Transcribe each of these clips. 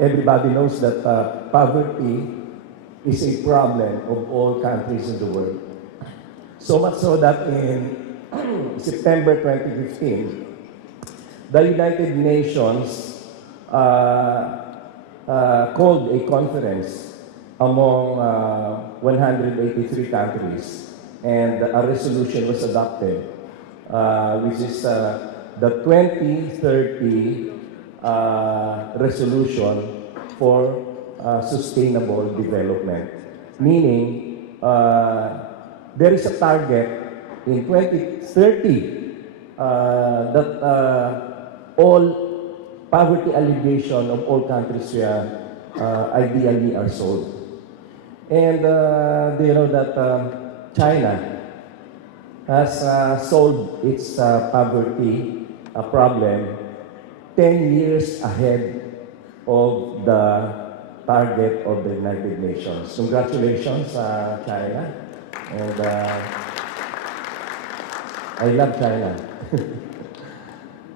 Everybody knows that poverty is a problem of all countries in the world. So much so that in September 2015, the United Nations called a conference among 183 countries, and a resolution was adopted, which is the 2030 resolution for sustainable development. Meaning, there is a target in 2030 that all poverty alleviation of all countries ideally are solved. And do you know that China has solved its poverty problem 10 years ahead of the target of the United Nations. Congratulations, China. And I love China.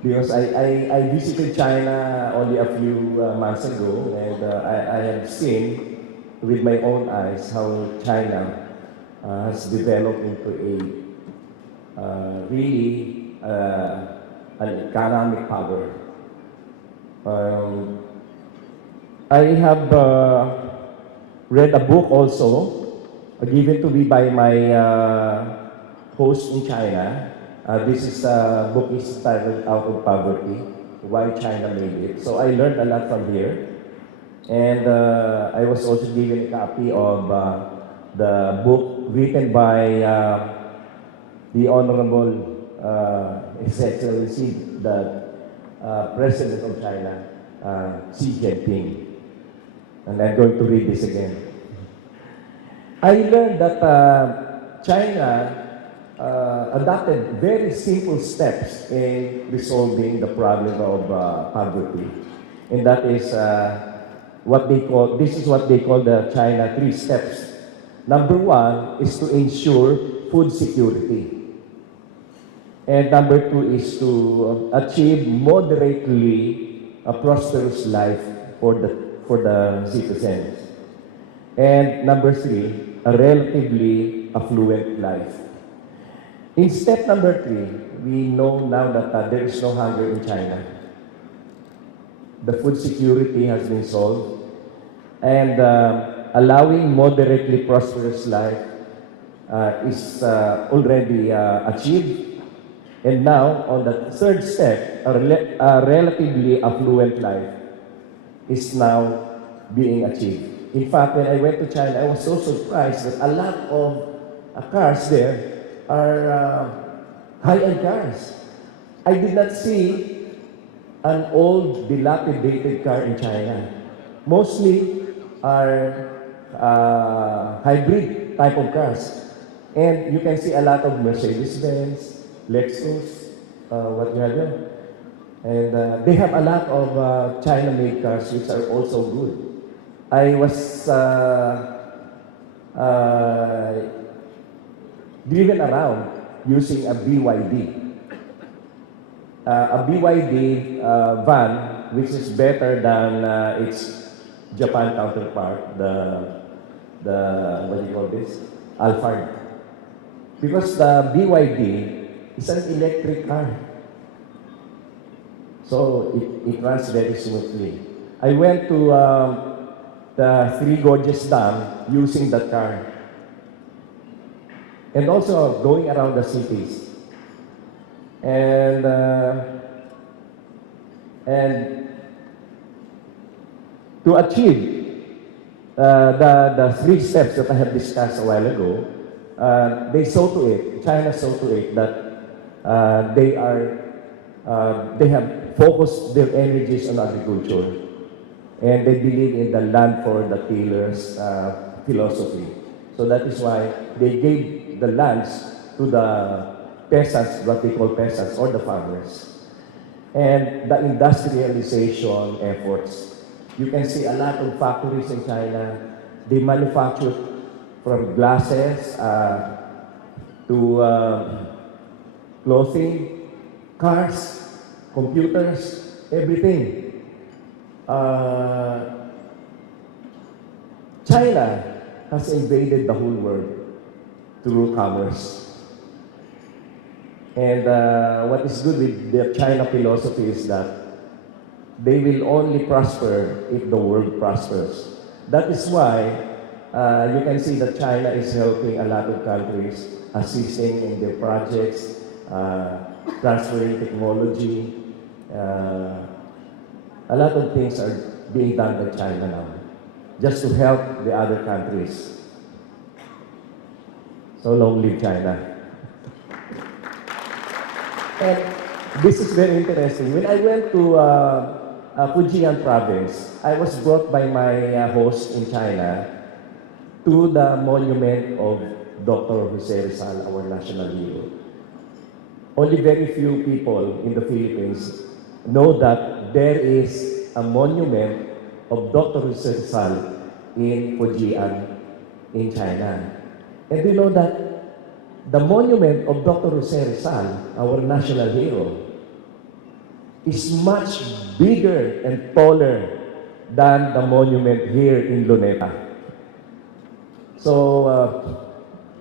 Because I visited China only a few months ago, and I have seen with my own eyes how China has developed into a really an economic power. I have read a book also, given to me by my host in China. This book is titled Out of Poverty, Why China Made It. So I learned a lot from here. And I was also given a copy of the book written by the Honorable His Excellency, the President of China, Xi Jinping. And I'm going to read this again. I learned that China adopted very simple steps in resolving the problem of poverty. And that is this is what they call the China 3 steps. Number 1 is to ensure food security. And number 2 is to achieve moderately a prosperous life for the citizens. And number 3, a relatively affluent life. In step number 3, we know now that there is no hunger in China. The food security has been solved, and allowing moderately prosperous life is already achieved. And now, on the third step, a relatively affluent life is now being achieved. In fact, when I went to China, I was so surprised that a lot of cars there are high-end cars. I did not see an old, dilapidated car in China. Mostly are hybrid type of cars. And you can see a lot of Mercedes-Benz, Lexus, what you have there. And they have a lot of China-made cars which are also good. I was driven around using a BYD. A BYD van, which is better than its Japan counterpart, what do you call this? Alphard. Because the BYD is an electric car. So it runs very smoothly. I went to the Three Gorges Dam using that car. And also going around the cities. And to achieve the 3 steps that I have discussed a while ago, China saw to it that they have focused their energies on agriculture, and they believe in the land for the tillers philosophy. So that is why they gave the lands to the peasants, what we call peasants, or the farmers. And the industrialization efforts. You can see a lot of factories in China. They manufacture from glasses to clothing, cars, computers, everything. uh, China has invaded the whole world through commerce. And what is good with the China philosophy is that they will only prosper if the world prospers. That is why you can see that China is helping a lot of countries, assisting in their projects, transferring technology. A lot of things are being done by China now, just to help the other countries. So long live China. And this is very interesting. When I went to Fujian province, I was brought by my host in China to the monument of Dr. Jose Rizal, our national hero. Only very few people in the Philippines know that there is a monument of Dr. Jose Rizal in Fujian in China. And we know that the monument of Dr. Jose Rizal, our national hero, is much bigger and taller than the monument here in Luneta. So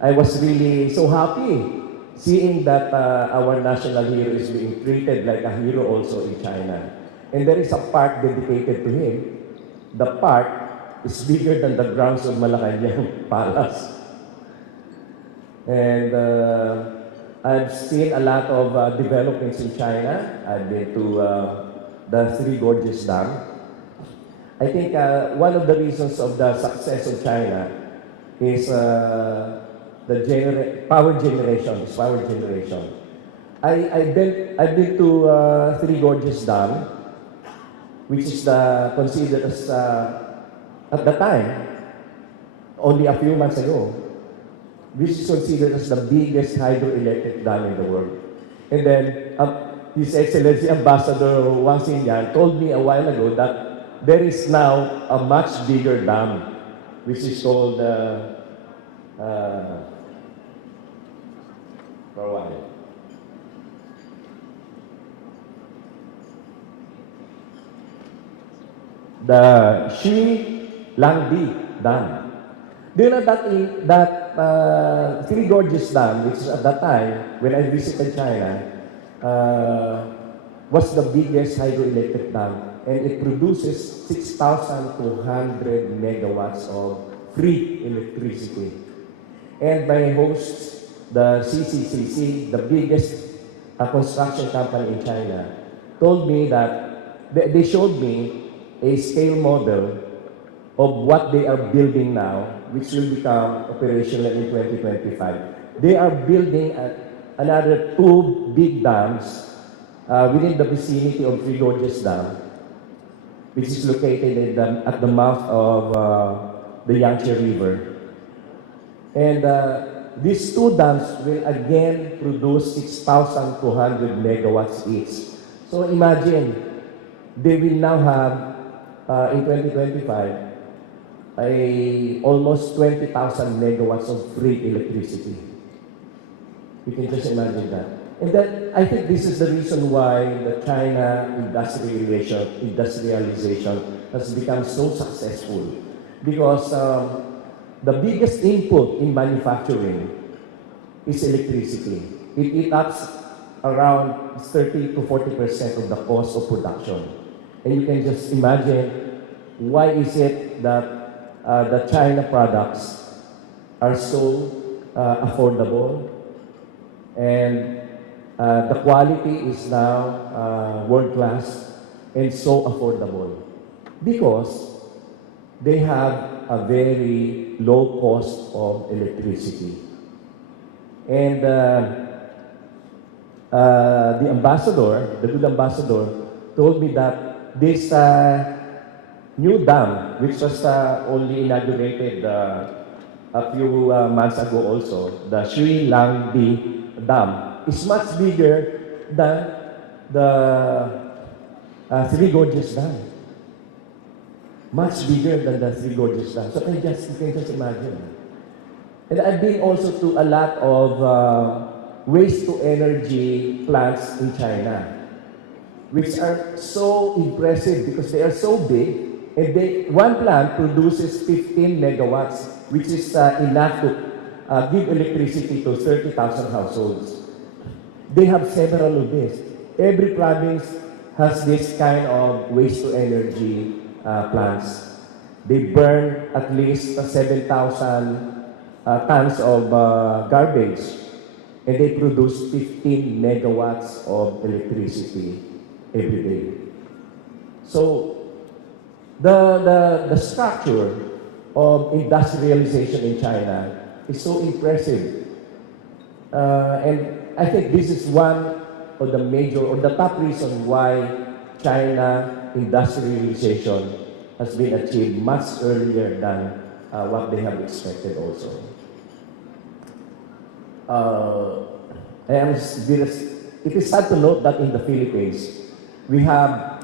I was really so happy seeing that our national hero is being treated like a hero also in China. And there is a park dedicated to him. The park is bigger than the grounds of Malacanang Palace. And I've seen a lot of developments in China. I've been to the Three Gorges Dam. I think one of the reasons of the success of China is the power generation. I've been to Three Gorges Dam, which is considered as, at the time, only a few months ago, which is considered as the biggest hydroelectric dam in the world. And then, His Excellency Ambassador Wang Xinyan told me a while ago that there is now a much bigger dam, which is called, the Shi Langdi Dam. Do you know that Three Gorges Dam, which is at that time when I visited China, was the biggest hydroelectric dam, and it produces 6,200 megawatts of free electricity. And my hosts, the CCCC, the biggest construction company in China, told me that they showed me a scale model of what they are building now, which will become operational in 2025. They are building another 2 big dams within the vicinity of Three Gorges Dam, which is located at the mouth of the Yangtze River. And these 2 dams will again produce 6,200 megawatts each. So imagine, they will now have, in 2025, almost 20,000 megawatts of free electricity. You can just imagine that. And then I think this is the reason why the China industrialization has become so successful. Because the biggest input in manufacturing is electricity. It eats up around 30 to 40% of the cost of production. And you can just imagine why is it that the China products are so affordable, and the quality is now world-class and so affordable because they have a very low cost of electricity. And the ambassador, the good ambassador, told me that this new dam, which was only inaugurated a few months ago also, the Shi Langdi Dam, is much bigger than the Three Gorges Dam. Much bigger than the Three Gorges Dam. So you can just imagine. And I've been also to a lot of waste-to-energy plants in China. which are so impressive because they are so big, and one plant produces 15 megawatts, which is enough to give electricity to 30,000 households. They have several of this. Every province has this kind of waste-to-energy plants. They burn at least 7,000 tons of garbage, and they produce 15 megawatts of electricity every day. So the structure of industrialization in China is so impressive. And I think this is one of the major or the top reason why China industrialization has been achieved much earlier than what they have expected also. It is sad to note that in the Philippines, we have,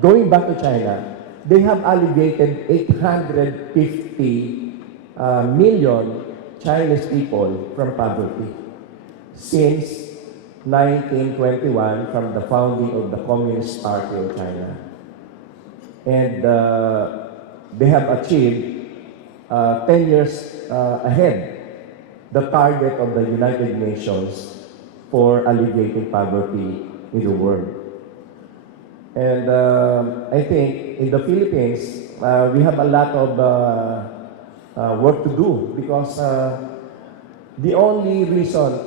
going back to China, they have alleviated 850 million Chinese people from poverty since 1921, from the founding of the Communist Party of China. And they have achieved 10 years ahead the target of the United Nations for alleviating poverty in the world. And I think in the Philippines, we have a lot of work to do because the only reason,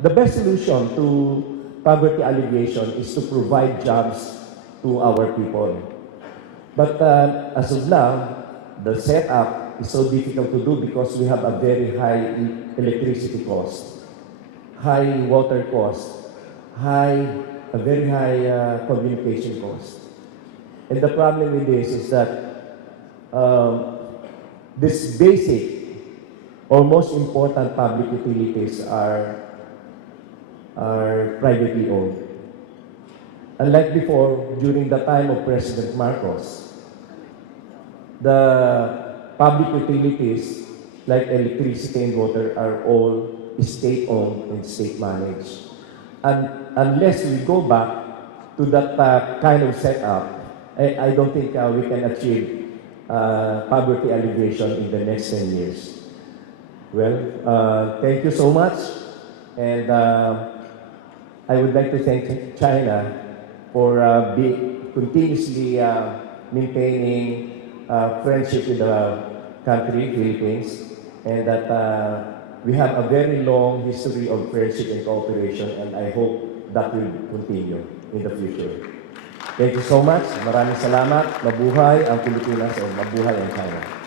the best solution to poverty alleviation is to provide jobs to our people. But as of now, the setup is so difficult to do because we have a very high electricity cost, high water cost, a very high communication cost. And the problem with this is that this basic or most important public utilities are privately owned. Unlike before, during the time of President Marcos, the public utilities like electricity and water are all state-owned and state-managed. And unless we go back to that kind of setup, I don't think we can achieve poverty alleviation in the next 10 years. Well, thank you so much. And I would like to thank China for continuously maintaining friendship with the country, Philippines, and that we have a very long history of friendship and cooperation, and I hope that will continue in the future. Thank you so much. Maraming salamat. Mabuhay ang Pilipinas o mabuhay ang China.